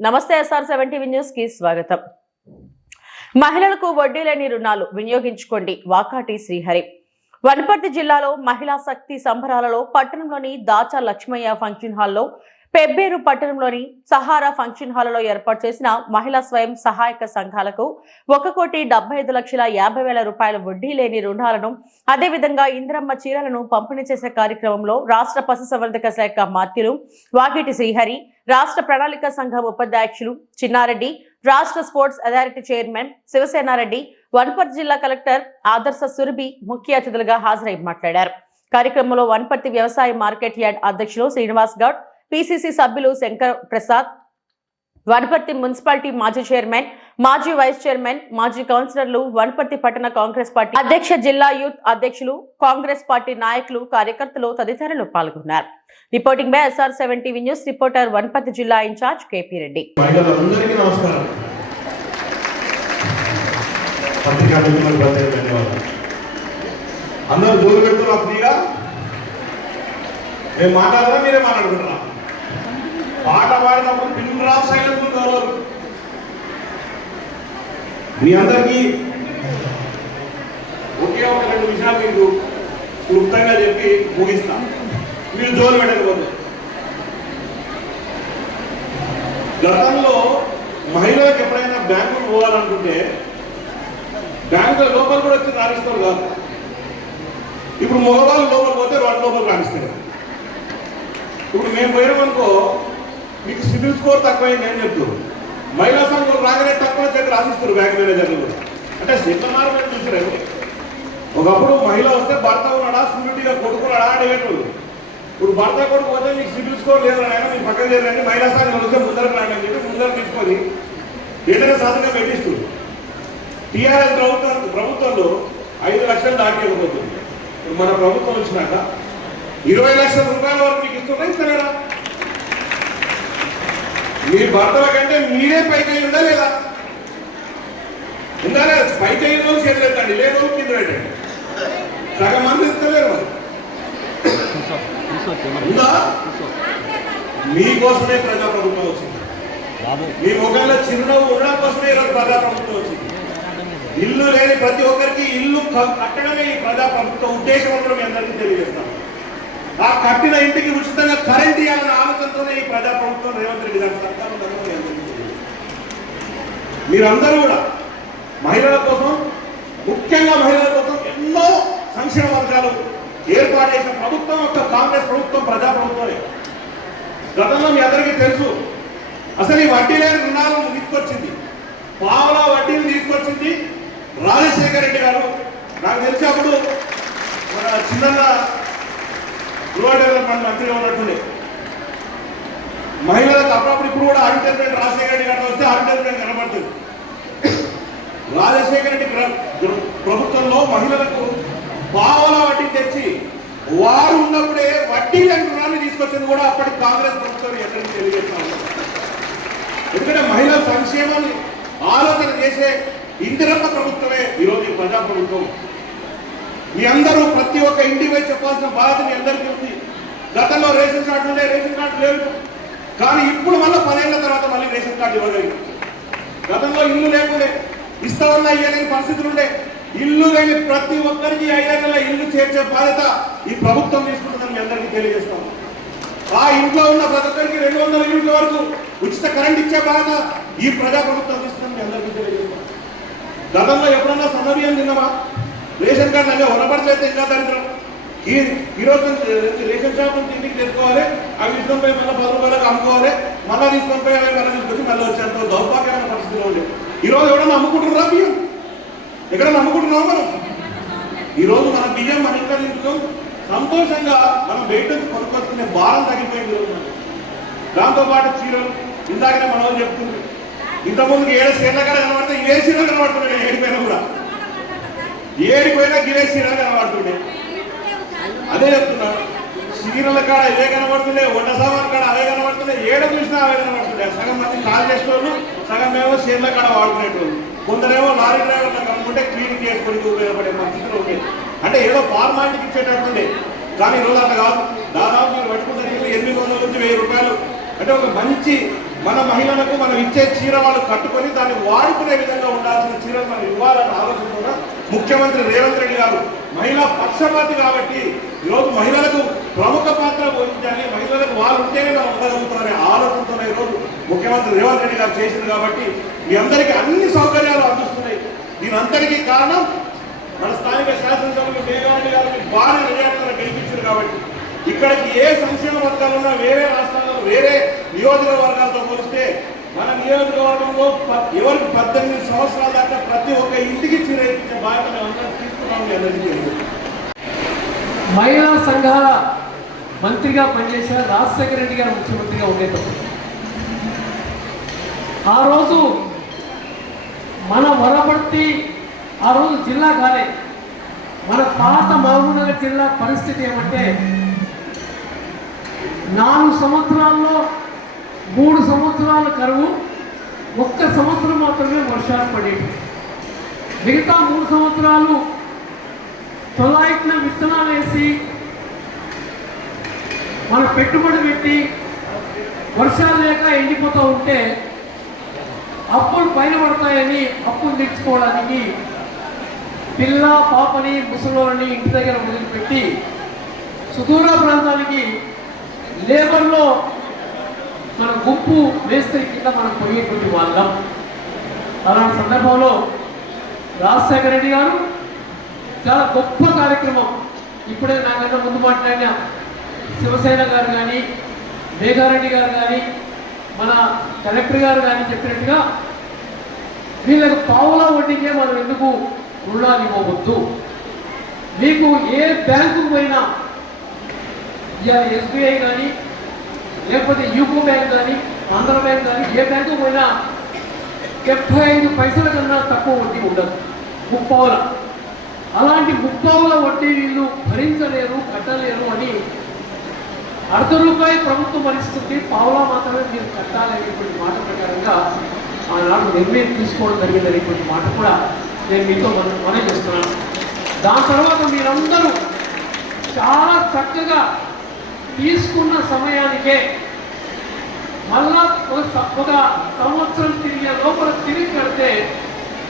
నమస్తే SR seven TV న్యూస్కి స్వాగతం. మహిళలకు వడ్డీ లేని రుణాలు వినియోగించుకోండి. వాకాటి శ్రీహరి. వనపర్తి జిల్లాలో మహిళా శక్తి సంబరాలలో పట్టణంలోని దాచా లక్ష్మయ్య ఫంక్షన్ హాల్లో పెబ్బేరు పట్టణంలోని సహారా ఫంక్షన్ హాల్లో ఏర్పాటు చేసిన మహిళా స్వయం సహాయక సంఘాలకు ఒక కోటి డెబ్బై ఐదు లక్షల యాభై వేల రూపాయల వడ్డీ లేని రుణాలను అదేవిధంగా ఇందిరమ్మ చీరలను పంపిణీ చేసే కార్యక్రమంలో రాష్ట్ర పశుసంవర్ధక శాఖ మాత్యులు వాకిటి శ్రీహరి రాష్ట్ర ప్రణాళిక సంఘం ఉపాధ్యక్షులు చిన్నారెడ్డి రాష్ట్ర sports authority chairman Sivasenareddy Wanaparthy జిల్లా కలెక్టర్ ఆదర్శ సురభి ముఖ్య అతిథులుగా హాజరై మాట్లాడారు. కార్యక్రమంలో వన్పర్తి వ్యవసాయ మార్కెట్ యార్డ్ అధ్యక్షులు శ్రీనివాస్ గౌడ్ పిసిసి సభ్యులు శంకర్ ప్రసాద్ వనపర్తి మున్సిపాలిటీ మాజీ చైర్మన్ మాజీ వైస్ చైర్మన్ మాజీ కౌన్సిలర్లు వనపర్తి పట్టణ కాంగ్రెస్ పార్టీ అధ్యక్ష జిల్లా యూత్ అధ్యక్షులు కాంగ్రెస్ పార్టీ నాయకులు కార్యకర్తలు తదితరులు పాల్గొన్నారు. Reporting by SR seven TV news reporter Wanaparthy జిల్లా ఇన్ఛార్జ్ కేపీ రెడ్డి. అందరూ పెడుతున్నా ఫ్రీగా నేను మాట్లాడదా మీరే మాట్లాడుకుంటున్నా పాట పాడినప్పుడు పిన్ డ్రాప్ సైలెన్స్ ఉంటారు మీ అందరికీ ఒకే ఒక రెండు విషయాలు మీకు క్లుప్తంగా చెప్పి ముగిస్తా. మీరు జోలు పెట్టకపోతే. గతంలో మహిళలకు ఎప్పుడైనా బ్యాంకుకు పోవాలనుకుంటే బ్యాంకుల లోపల కూడా వచ్చి రాణిస్తారు కాదు. ఇప్పుడు మగవాళ్ళు లోపల పోతే రెండు లోపల రాణిస్తారు. ఇప్పుడు మేము పోయినామనుకో మీకు సిబిల్ స్కోర్ తక్కువైంది అని చెప్తారు మహిళా సంఘం రాగానే తక్కువ చెప్పి రాసిస్తారు బ్యాంక్ మేనేజర్లు కూడా. అంటే ఎట్లా మారమని చూసారు ఒకప్పుడు మహిళ వస్తే భర్త ఉన్నాడా సున్నిటిగా కొడుకున్నాడా అడిగేటోళ్ళు. ఇప్పుడు భర్త కొడుకు పోతే మీకు సిబిల్ స్కోర్ లేదు ఆయన మీ పక్కన లేదండి మహిళా సంఘం వస్తే ముందరకు రాండి అని చెప్పి ముందర తీసుకొని ఏదైనా సాధనగా పెట్టిస్తుంది టీఆర్ఎస్ ప్రభుత్వం ప్రభుత్వంలో ఐదు లక్షలు దాటిపోతుంది ఇప్పుడు మన ప్రభుత్వం వచ్చినాక ఇరవై లక్షల రూపాయల వరకు మీకు ఇస్తున్నా ఇస్తలేరా? మీ భర్తల కంటే మీరే పైకి అయి ఉందా లేదా ఉందా లేదా పైకి అయిన వాళ్ళు చేయలేదండి లేని వాళ్ళు కింద పెట్టండి. సగం మంది ఇస్తలేరు ఉందా? మీకోసమే ప్రజాప్రభుత్వం వచ్చింది. మీ ముఖంలో చిరునవ్వు ఉండడం కోసమే ఈరోజు ప్రజాప్రభుత్వం వచ్చింది. ఇల్లు లేని ప్రతి ఒక్కరికి ఇల్లు కట్టడమే ఈ ప్రజాప్రభుత్వ. ఉద్దేశం అని మీ అందరికీ తెలియజేస్తాం ఆ కట్టిన ఇంటికి ఉచితంగా కరెంట్ ఇవ్వాలన్న ఆలోచనతోనే ఈ ప్రజాప్రభుత్వం రేవంత్ రెడ్డి గారి సర్కారు మీరందరూ కూడా మహిళల కోసం ముఖ్యంగా మహిళల కోసం ఎన్నో సంక్షేమ వర్గాలు ఏర్పాటు చేసిన ప్రభుత్వం ఒక కాంగ్రెస్ ప్రభుత్వం ప్రజాప్రభుత్వమే. గతంలో మీ అందరికీ తెలుసు అసలు ఈ వడ్డీ లేని రుణాలను తీసుకొచ్చింది. పావలా వడ్డీని తీసుకొచ్చింది రాజశేఖర రెడ్డి గారు. నాకు తెలిసినప్పుడు మన చిన్న గృహ డెవలప్మెంట్ మంత్రిగా ఉన్నట్టుండే. మహిళలకు అప్పుడప్పుడు ఇప్పుడు కూడా అడ్వర్టైజ్మెంట్ రాజశేఖర రెడ్డి గారు వస్తే అడ్వర్టైజ్మెంట్ కనబడుతుంది. రాజశేఖర రెడ్డి ప్రభుత్వంలో మహిళలకు పావల వడ్డీ తెచ్చి వారు ఉన్నప్పుడే వడ్డీ లేని రుణాన్ని తీసుకొచ్చింది కూడా అప్పటి కాంగ్రెస్ ప్రభుత్వం ఎక్కడికి తెలియజేస్తా ఎందుకంటే మహిళా సంక్షేమాన్ని ఆలోచన చేసే ఇందిరమ్మ ప్రభుత్వమే ఈరోజు ప్రజా ప్రభుత్వం మీ అందరూ ప్రతి ఒక్క ఇంటికి పోయి చెప్పాల్సిన బాధ్యత మీ అందరికీ ఉంది. గతంలో రేషన్ కార్డు ఉండే రేషన్ కార్డు లేవు. కానీ ఇప్పుడు మళ్ళీ పదేళ్ళ తర్వాత మళ్ళీ రేషన్ కార్డు ఇవ్వగలిగింది గతంలో ఇల్లు లేకుండే ఇస్తామన్నా ఇవ్వలేని పరిస్థితులు ఉండే ఇల్లు లేని ప్రతి ఒక్కరికి ఐదేళ్ళ ఇల్లు చేర్చే బాధ్యత ఈ ప్రభుత్వం తీసుకుంటుందని మీ అందరికీ తెలియజేస్తాం. ఆ ఇంట్లో ఉన్న ప్రతి ఒక్కరికి రెండు వందల యూనిట్ల వరకు ఉచిత కరెంట్ ఇచ్చే బాధ ఈ ప్రజా ప్రభుత్వం తీసుకుందని మీ అందరికీ తెలియజేస్తాం. గతంలో ఎప్పుడన్నా సన్నబియ్యం తిన్నామా రేషన్ కార్డు అంటే వనపడలేదు ఇంకా దరిద్రం. ఈ ఈరోజు రేషన్ షాప్ నుంచి ఇంటికి తెచ్చుకోవాలి అవి తీసుకొని పోయి మళ్ళీ పది రూపాయలకు అమ్ముకోవాలి మళ్ళీ తీసుకొని పోయి అవి మళ్ళీ తీసుకొచ్చి మళ్ళీ వచ్చేంత దౌర్భాగ్యమైన పరిస్థితిలో ఉంది ఈరోజు ఎవడన్నా అమ్ముకుంటున్నారా బియ్యం? ఎక్కడన్నా అమ్ముకుంటున్నాం మనం? ఈరోజు మన బియ్యం మన ఇంట్లో తింటున్నాం సంతోషంగా మనం బయట నుంచి కొనుక్కొచ్చుకునే భారం తగ్గిపోయింది ఈరోజు దాంతోపాటు చీరలు ఇందాకనే మన చెప్తుంది ఇంతకుముందుకు ఏడు చీరల కాడ కనబడితే ఇవే చీరలు కనబడుతున్నాయి ఏడిపోయినా కూడా. ఏడిపోయినా గివే చీరలు కనబడుతుండే. అదే చెప్తున్నా. చీరల కాడ ఇవే కనబడుతుండే వంట సామాన్ కాడ అవే కనబడుతుండే ఏడ చూసినా అవే కనబడుతుండే. సగం మంది కాల్ చేసేటోళ్ళు సగం ఏమో చీరల కాడ వాడుకునేటోళ్ళు. కొందరేమో లారీ డ్రైవర్లకు కనుక్కుంటే క్లీనింగ్ చేసుకుని ఉపయోగపడే పరిస్థితిలో ఉండేది అంటే ఏదో ఫార్మాలిటీకి ఇచ్చేటట్టుండే కానీ ఈరోజు రోజు అట్లా కాదు. దాదాపు మీరు పట్టుకుంటే ఎనిమిది వందల నుంచి వెయ్యి రూపాయలు. అంటే ఒక మంచి మన మహిళలకు మనం ఇచ్చే చీర వాళ్ళు కట్టుకొని దాన్ని వాడుకునే విధంగా ఉండాల్సిన చీరలు మనం ఇవ్వాలని ఆలోచన కూడా ముఖ్యమంత్రి రేవంత్ రెడ్డి గారు మహిళా పక్షపాతి కాబట్టి ఈరోజు మహిళలకు ప్రముఖ పాత్ర పోషించాలి మహిళలకు వాళ్ళు ఉంటేనే మనం ఉండగలుగుతారనే ఆలోచనతో ఈరోజు ముఖ్యమంత్రి రేవంత్ రెడ్డి గారు చేసింది కాబట్టి మీ అందరికీ అన్ని సౌకర్యాలు అందిస్తున్నాయి. దీని అందరికీ కారణం మన స్థానిక శాసనసభ్యులు మేఘారెడ్డి గారిని భారీ మెజార్టీతో గెలిపించారు కాబట్టి ఇక్కడికి ఏ సంక్షేమ పథకాలు ఉన్నా వేరే రాష్ట్రాల్లో వేరే నియోజకవర్గాలతో పోలిస్తే మన నియోజకవర్గంలో ఎవరికి పద్దెనిమిది సంవత్సరాల దాకా ప్రతి ఒక్క ఇంటికి చీర బాధ్యత అందరం తీసుకున్నాం తెలియదు. మహిళా సంఘాల మంత్రిగా పనిచేసిన రాజశేఖర రెడ్డి గారు ముఖ్యమంత్రిగా ఉండేటప్పుడు. ఆ రోజు మన వరపర్తి ఆ రోజు జిల్లా కాలే. మన పాత మహబూబ్నగర్ జిల్లా పరిస్థితి ఏమంటే నాలుగు సంవత్సరాల్లో మూడు సంవత్సరాల కరువు ఒక్క సంవత్సరం మాత్రమే వర్షాలు పడేవి. మిగతా మూడు సంవత్సరాలు తొలాయిట్ల విత్తనాలు వేసి మన పెట్టుబడి పెట్టి వర్షాలు లేక ఎండిపోతూ ఉంటే అప్పులు పైన పడతాయని అప్పులు తెచ్చుకోవడానికి పిల్ల పాపని ముసలోని ఇంటి దగ్గర వదిలిపెట్టి సుదూర ప్రాంతానికి లేబర్లో మన గుంపు వేస్తే కింద మనం పోయేటువంటి వాళ్ళం. అలాంటి సందర్భంలో రాజశేఖర రెడ్డి గారు చాలా గొప్ప కార్యక్రమం. ఇప్పుడే నాకన్నా ముందు మాట్లాడిన శివసేన గారు కానీ మేఘారెడ్డి గారు కానీ మన కలెక్టర్ గారు కానీ చెప్పినట్టుగా వీళ్ళకి పావుల వడ్డీకే మనం ఎందుకు రుణాలు ఇవ్వవద్దు? మీకు ఏ బ్యాంకు పోయినా ఇవాళ ఎస్బీఐ కానీ లేకపోతే యూకో బ్యాంక్ కానీ ఆంధ్ర బ్యాంక్ కానీ ఏ బ్యాంకు పోయినా డెబ్బై ఐదు పైసల కన్నా తక్కువ వడ్డీ ఉండదు. ముప్పావుల. అలాంటి ముప్పావుల వడ్డీ వీళ్ళు భరించలేరు కట్టలేరు అని అర్ధ రూపాయి ప్రభుత్వం భరిస్తుంది. పావులా మాత్రమే మీరు కట్టాలి అనేటువంటి మాట ప్రకారంగా ఆనాడు నిర్ణయం తీసుకోవడం జరిగింది అనేటువంటి మాట కూడా నేను మీతో మనం మనం చేస్తున్నాను. దాని తర్వాత మీరందరూ చాలా చక్కగా తీసుకున్న సమయానికే మళ్ళా ఒక సంవత్సరం తిరిగే లోపల తిరిగి కడితే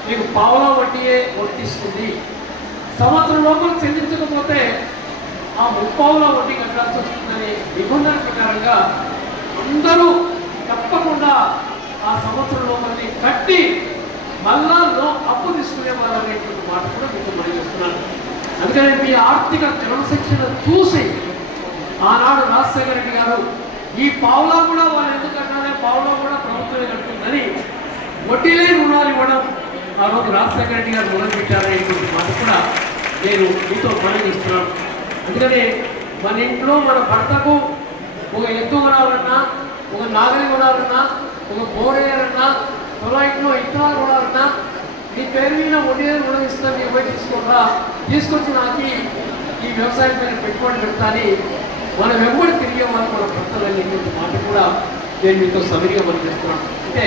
మీకు పావలా వడ్డీయే వర్తిస్తుంది. సంవత్సరం లోపల చెల్లించకపోతే ఆ ముప్పావులా వడ్డీ కట్టాల్సి వస్తుందనే నిబంధన ప్రకారంగా అందరూ తప్పకుండా ఆ సంవత్సరం లోపలిని కట్టి మళ్ళా లో అప్పు తీసుకునే వాళ్ళు అనేటువంటి మాట కూడా మీకు మనం చేస్తున్నాను అందుకని మీ ఆర్థిక క్రమశిక్షణ చూసి ఆనాడు రాజశేఖర రెడ్డి గారు ఈ పావులో కూడా వాళ్ళు ఎందుకు కట్టాలి? కూడా ప్రభుత్వమే కడుతుందని వడ్డీ లేని రుణాలు ఇవ్వడం ఆ రోజు రాజశేఖర రెడ్డి గారు మొదలుపెట్టారనేటువంటి మాట కూడా నేను మీతో పరిగణిస్తున్నాను చేస్తున్నాను అందుకని మన ఇంట్లో మన భర్తకు ఒక ఎద్దు కొనాలన్నా ఒక నాగలి కొనాలన్నా ఒక బోరేయాలన్నా తొలాయిట్లో ఇత్తనాలు కొనాలన్నా నీ పేరు మీద వడ్డీ లేని రుణం ఇస్తాను నీ పోయి తీసుకోరా తీసుకొచ్చి నాకు ఈ- ఈ వ్యవసాయం పైన పెట్టుబడి పెడతాని మన వెంబడి తిరిగే మన భర్తలు అనేటువంటి మాట కూడా నేను మీతో సవిరిగా పనిచేస్తున్నాను అంటే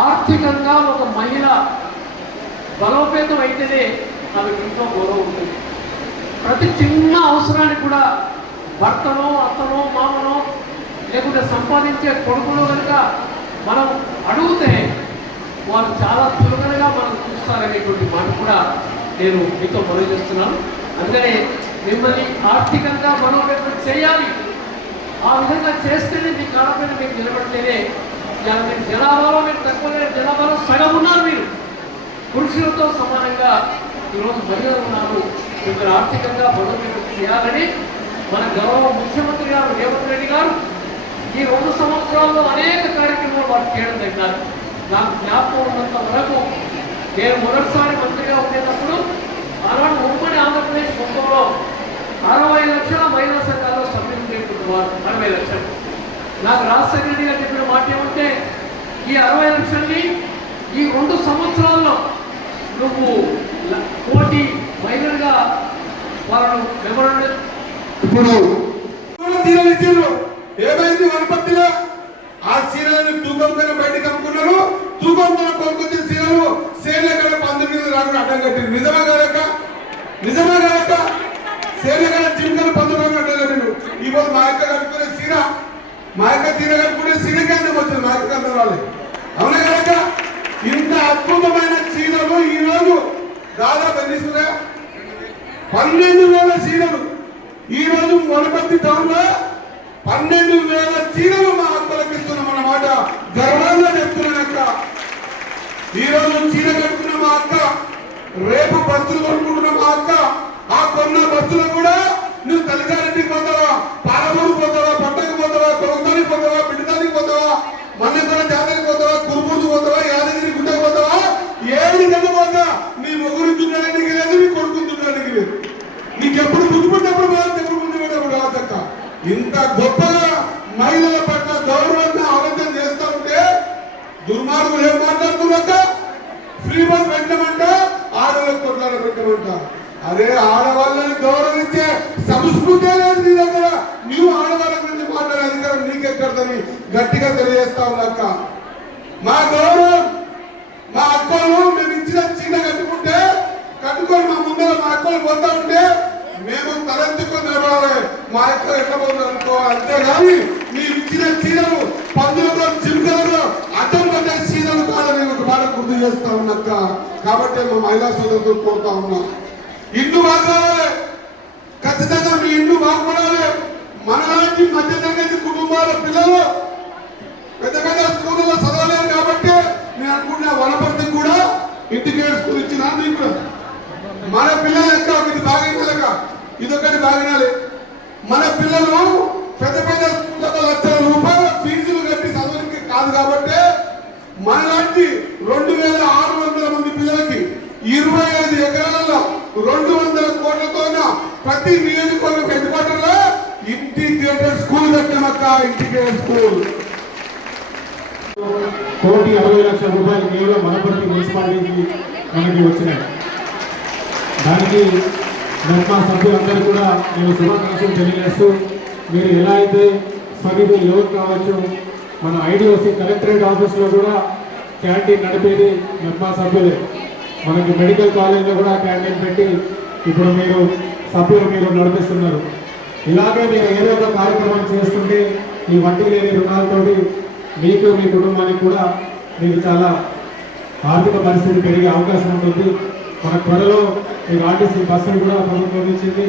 ఆర్థికంగా ఒక మహిళ బలోపేతం అయితేనే ఆమె ఇంట్లో గౌరవం ఉంటుంది. ప్రతి చిన్న అవసరానికి కూడా భర్తనో అత్తనో మామనో లేకుంటే సంపాదించే కొడుకులో కనుక మనం అడిగితే వాళ్ళు చాలా చులకనగా మనం చూస్తారనేటువంటి మాట కూడా నేను మీతో మనవి చేస్తున్నాను అందుకనే మిమ్మల్ని ఆర్థికంగా బలోపేతం చేయాలి. ఆ విధంగా చేస్తేనే మీ కాళ్ళపైన మీకు నిలబడితేనే ఇవాళ మీరు జనాభాలో మీరు తక్కువ జనాభాలో సగం ఉన్నారు మీరు. పురుషులతో సమానంగా ఈరోజు మహిళలు ఉన్నారు. మిమ్మల్ని ఆర్థికంగా బలోపేతం చేయాలని మన గౌరవ ముఖ్యమంత్రి గారు రేవంత్ రెడ్డి గారు ఈ రెండు సంవత్సరాల్లో అనేక కార్యక్రమాలు వారు చేయడం జరిగినారు. నాకు జ్ఞాపకం ఉన్నంత వరకు నేను మొదటిసారి మంత్రిగా ఉండేటప్పుడు ఆనాడు ఉమ్మడి ఆంధ్రప్రదేశ్ మొత్తంలో అరవై లక్షల మహిళా సంఘాల్లో సభ్యులు ఉండేటువంటి అరవై లక్షలు. నాకు రాష్ట్ర సెక్రటరీ గారు చెప్పిన మాట ఏమంటే ఈ అరవై లక్షల్ని ఈ రెండు సంవత్సరాల్లో నువ్వు కోటి మహిళలుగా వాళ్ళను మెమోరండం ఇప్పుడు కూడా చీరలు ఏమైంది వనపర్తిలో? ఆ చీరలను తూకం కన్నా బయటకు అమ్ముకున్నారు. తూకం కన్నా కొనుక్కొచ్చిన చీరలు సేర్ల కన్నా పంతొమ్మిది మీద రాకుండా అడ్డం కట్టింది నిజమా కాదక్క? నిజమా కాదక్క? సేనగల జింకలు పొందుకున్నట్టు నేను ఈరోజు మా యొక్క కట్టుకునే సీన మా వచ్చింది మా యొక్క రాలే ఇంత అద్భుతమైన చీరలు ఈరోజు దాదాపు అందిస్తున్నా పన్నెండు వేల చీరలు. ఈరోజు వనపర్తి టౌన్లో పన్నెండు వేల చీరలు మా అక్కలకు ఇస్తున్నాం అన్నమాట. గర్వంగా చెప్తున్నానక్క ఈరోజు చీర కట్టుకున్న మా అక్క రేపు బస్సులు కొనుక్కుంటున్న మా అక్క ఆ కొన్న బస్సులు కూడా నువ్వు తల్లిగారింటికి పోతావా? పాలమూరు పోతావా? పట్టకు పోతావా? కొలతానికి పోతావా? బిడ్డదానికి పోతావా? మన్నెకొండ జాతరకి పోతావా? కురుపూరు పోతావా? యాదగిరి గుట్టకు పోతావా? ఏది పోతా నీ మొగురు దున్నడానికి లేదు నీ కొడుకు దున్నడానికి లేదు. నీకెప్పుడు గుర్తుపడినప్పుడు కాదు ఎప్పుడు ముందు పెట్టినప్పుడు ఇంత గొప్పగా మహిళల పట్ల గౌరవంగా ఆలోచన చేస్తా ఉంటే దుర్మార్గులు ఏం మాట్లాడుతున్నాక ఫ్రీ బస్ పెట్టమంట ఆడవాళ్ళకి కొట్లాడ పెట్టమంట. అరే ఆడవాళ్ళని గౌరవించే సంస్కృతే లేదు నీ దగ్గర. నీవు ఆడవాళ్ళ గురించి మాట్లాడే అధికారం నీకెక్కడదని గట్టిగా తెలియజేస్తా ఉన్నాక మా గౌరవం మా అక్కలు మేము ఇచ్చిన చీర కట్టుకుంటే కట్టుకొని మా ముందర మా అక్కలు పోతా ఉంటే మేము తలెత్తుకొని నిలబడాలి. మా అక్కలు ఎట్లా పోతుంది అనుకో అంతేగాని మీరు ఇచ్చిన చీరలు పందులతో చిలుకలతో అడ్డం పడ్డ చీరలు కాదని ఒక మాట గుర్తు చేస్తా ఉన్నక్క కాబట్టి మా మహిళా సోదరులు కోరుతా ఉన్నాం. ఇల్లు బాగాలి ఖచ్చితంగా మీ ఇల్లు బాగుపడాలి. మనలాంటి మధ్యతరగతి కుటుంబాల పిల్లలు పెద్ద పెద్ద స్కూళ్ళలో చదవలేరు కాబట్టి నేను అనుకున్న వనపర్తికి కూడా ఇంటిగ్రేట్ స్కూల్ ఇచ్చిన మీకు. మన పిల్లలు లెక్క ఇది బాగినాలక ఇదొకటి బాగినాలి. మన పిల్లలు పెద్ద పెద్ద స్కూళ్ళలో లక్షల రూపాయల ఫీజులు కట్టి చదవడానికి కాదు కాబట్టి మనలాంటి రెండు వేల ఆరు వందల మంది పిల్లలకి ఇరవై ఐదు ఎకరాలలో రెండు వందల కోట్లతోన ప్రతి నియోజకవర్గం హెడ్ ఇంటిగ్రేటెడ్ స్కూల్ కట్టామక్క ఇంటిగ్రేటెడ్ స్కూల్. కోటి అరవై లక్షల రూపాయలు కేవలం వనపర్తి మున్సిపాలిటీకి మనకి వచ్చినాయి. దానికి మెట్మా సభ్యులందరూ కూడా నేను శుభాకాంక్షలు తెలియజేస్తూ మీరు ఎలా అయితే స్వనిధి లోన్ కావచ్చు మన ఐడిఓసి కలెక్టరేట్ ఆఫీస్లో కూడా క్యాంటీన్ నడిపేది మెట్మా సభ్యులే. మనకి మెడికల్ కాలేజ్లో కూడా క్యాంటీన్ పెట్టి ఇప్పుడు మీరు సభ్యులు మీరు నడిపిస్తున్నారు. ఇలాగే మీరు ఏదో ఒక కార్యక్రమం చేస్తుంటే ఈ వడ్డీ లేని రుణాలతోటి మీకు మీ కుటుంబానికి కూడా మీకు చాలా ఆర్థిక పరిస్థితి పెరిగే అవకాశం ఉంటుంది. మన త్వరలో మీకు ఆర్టీసీ బస్సులు కూడా ప్రభుత్వం ఇచ్చింది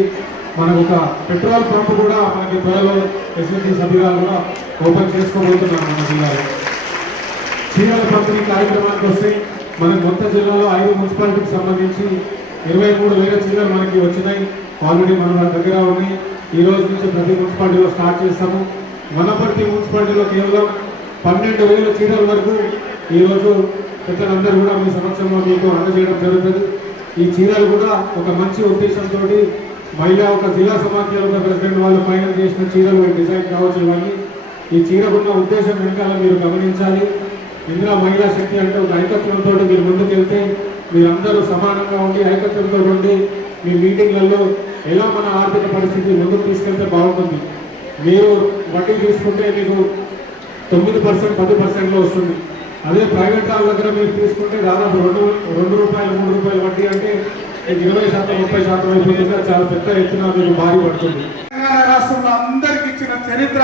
మనకు ఒక పెట్రోల్ పంప్ కూడా మనకి త్వరలో ఎస్ఎస్సీ సభ్యులు కూడా ఓపెన్ చేసుకోబోతున్నాం మన జిల్లాలో. చీరల పంపిణీ కార్యక్రమానికి వస్తే మనకు మొత్తం జిల్లాలో ఐదు మున్సిపాలిటీకి సంబంధించి ఇరవై మూడు వేల చీరలు మనకి వచ్చినాయి. ఆల్రెడీ మన దగ్గర ఉన్నాయి. ఈ రోజు నుంచి ప్రతి మున్సిపాలిటీలో స్టార్ట్ చేస్తాము. వనపర్తి మున్సిపాలిటీలో కేవలం పన్నెండు వేల చీరల వరకు ఈరోజు పెద్దలందరూ కూడా మీ సమక్షంలో మీకు అందజేయడం జరుగుతుంది. ఈ చీరలు కూడా ఒక మంచి ఉద్దేశంతో మహిళా ఒక జిల్లా సమాఖ్యలో ప్రెసిడెంట్ వాళ్ళు ఫైనల్ చేసిన చీరలు డిజైన్ కావచ్చు ఇవన్నీ. ఈ చీరకున్న ఉద్దేశం వెనకాల మీరు గమనించాలి. ఇందిరా మహిళా శక్తి అంటే ఒక ఐకత్వంతో మీరు ముందుకెళ్తే మీరందరూ సమానంగా ఉండి ఐకత్వంతో ఉండి మీ మీటింగ్లలో ఎలా మన ఆర్థిక పరిస్థితి ముందుకు తీసుకెళ్తే బాగుంటుంది? మీరు వడ్డీ తీసుకుంటే మీకు తొమ్మిది పర్సెంట్ పది పర్సెంట్లో వస్తుంది. అదే ప్రైవేట్ వాళ్ళ దగ్గర మీరు తీసుకుంటే దాదాపు రెండు రెండు రూపాయలు మూడు రూపాయలు వడ్డీ అంటే ఇరవై శాతం ముప్పై శాతం అయిపోతుంది చాలా పెద్ద ఎత్తున మీకు భారీ పడుతుంది. తెలంగాణ రాష్ట్రంలో అందరికి ఇచ్చిన చరిత్ర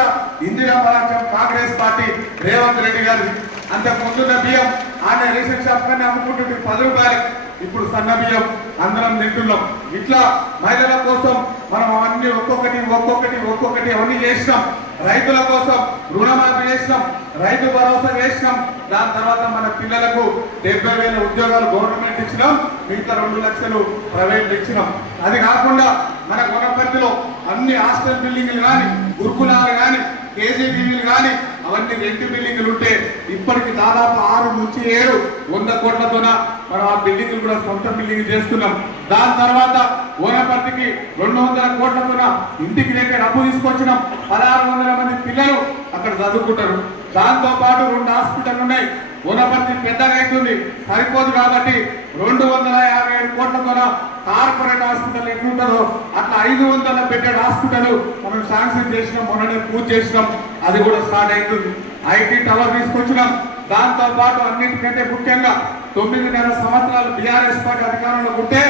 ఇందిరా పరాజం కాంగ్రెస్ పార్టీ రేవంత్ రెడ్డి గారి అంతకు ముందున్న బియ్యం ఆయన రేషన్ షాప్ కానీ అమ్ముకుంటుంటే పది రూపాయలు. ఇప్పుడు సన్న బియ్యం అందరం తింటున్నాం. ఇట్లా మహిళల కోసం మనం అవన్నీ ఒక్కొక్కటి ఒక్కొక్కటి ఒక్కొక్కటి అవన్నీ చేసినాం. రైతుల కోసం రుణమాఫీ చేసినాం. రైతు భరోసా వేసినాం. దాని తర్వాత మన పిల్లలకు డెబ్బై వేల ఉద్యోగాలు గవర్నమెంట్ ఇచ్చినాం. మిగతా రెండు లక్షలు ప్రైవేట్ ఇచ్చినాం. అది కాకుండా మన కొనపర్తిలో అన్ని హాస్టల్ బిల్డింగ్లు కానీ గురుకులాలు కానీ కేజీబీలు కానీ అవన్నీ రెండు బిల్డింగ్లు ఉంటే ఇప్పటికి దాదాపు ఆరు నుంచి ఏడు వంద కోట్లతోన మనం ఆ బిల్డింగ్లు కూడా సొంత బిల్డింగ్ చేస్తున్నాం. దాని తర్వాత ఓనపర్తికి రెండు వందల కోట్లతోన ఇంటిగ్రేటెడ్ అప్పు తీసుకొచ్చినాం. పదహారు వందల మంది పిల్లలు అక్కడ చదువుకుంటారు. దాంతో పాటు రెండు హాస్పిటల్ ఉన్నాయి. ఓనపర్తి పెద్దగా అవుతుంది. సరిపోదు కాబట్టి రెండు వందల యాభై ఏడు కోట్ల ద్వారా కార్పొరేట్ హాస్పిటల్ ఎట్లుంటుందో అట్లా ఐదు వందల బెడ్డెడ్ హాస్పిటల్ మనం శాంక్షన్ చేసినాం మొన్ననే పూజ చేసినాం. అది కూడా స్టార్ట్ అవుతుంది. ఐటీ టవర్ తీసుకొచ్చినాం. దాంతో పాటు అన్నిటికంటే ముఖ్యంగా తొమ్మిదిన్నర సంవత్సరాలు బీఆర్ఎస్ పార్టీ అధికారంలో ఉంటే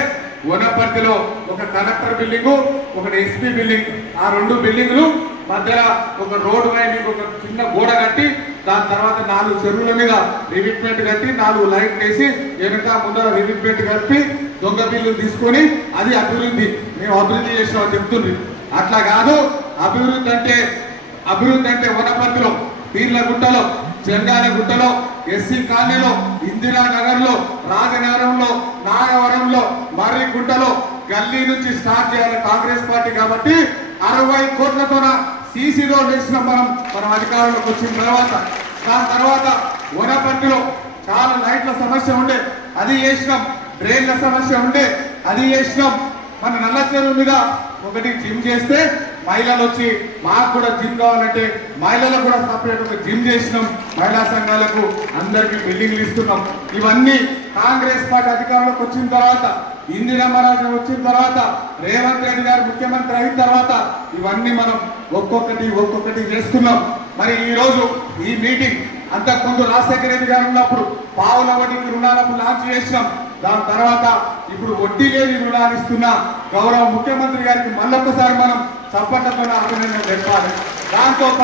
వనపర్తిలో ఒక కలెక్టర్ బిల్డింగ్ ఒకటి ఎస్పీ బిల్డింగ్. ఆ రెండు బిల్డింగ్లు మధ్యలో ఒక రోడ్ పైన ఒక చిన్న గోడ కట్టి దాని తర్వాత నాలుగు చెరువుల మీద రివిట్మెంట్ కట్టి నాలుగు లైట్ వేసి వెనుక ముందర రివిట్మెంట్ కట్టి దొంగ బిల్లు తీసుకొని అది అభివృద్ధి. మేము అభివృద్ధి చేసామని చెప్తుంది అట్లా కాదు అభివృద్ధి అంటే అభివృద్ధి అంటే వనపర్తిలో పీర్ల గుట్టలో జంగాల గుట్టలో ఎస్సీ కాలనీలో ఇందిరానగర్లో రాజనగరంలో నాగవరంలో మర్రి గుట్టలో గల్లీ నుంచి స్టార్ట్ చేయాలి కాంగ్రెస్ పార్టీ కాబట్టి అరవై కోట్లతోన సీసీ రోడ్ వేసిన మనం మనం అధికారంలోకి వచ్చిన తర్వాత దాని తర్వాత వనపర్తిలో చాలా లైట్ల సమస్య ఉండే అది చేసినాం డ్రైన్ల సమస్య ఉండే అది చేసినాం మన నల్ల చెరువు మీద ఒకటి జిమ్ చేస్తే మహిళలు వచ్చి మాకు కూడా జిమ్ కావాలంటే మహిళలకు కూడా సపరేట్ ఒక జిమ్ చేసినాం. మహిళా సంఘాలకు అందరికీ బిల్డింగ్లు ఇస్తున్నాం. ఇవన్నీ కాంగ్రెస్ పార్టీ అధికారంలోకి వచ్చిన తర్వాత ఇందిరమ్మరాజు వచ్చిన తర్వాత రేవంత్ రెడ్డి గారు ముఖ్యమంత్రి అయిన తర్వాత ఇవన్నీ మనం ఒక్కొక్కటి ఒక్కొక్కటి చేస్తున్నాం. మరి ఈరోజు ఈ మీటింగ్ అంతకుముందు రాజశేఖర రెడ్డి గారు ఉన్నప్పుడు పావుల వడ్డీకి రుణాలకు లాంచ్ చేసినాం. దాని తర్వాత ఇప్పుడు వడ్డీ లేని రుణాలు ఇస్తున్న గౌరవ ముఖ్యమంత్రి గారికి మళ్ళొక్కసారి మనం చప్పట్లతో అభినందన తెలపాలి దాంతో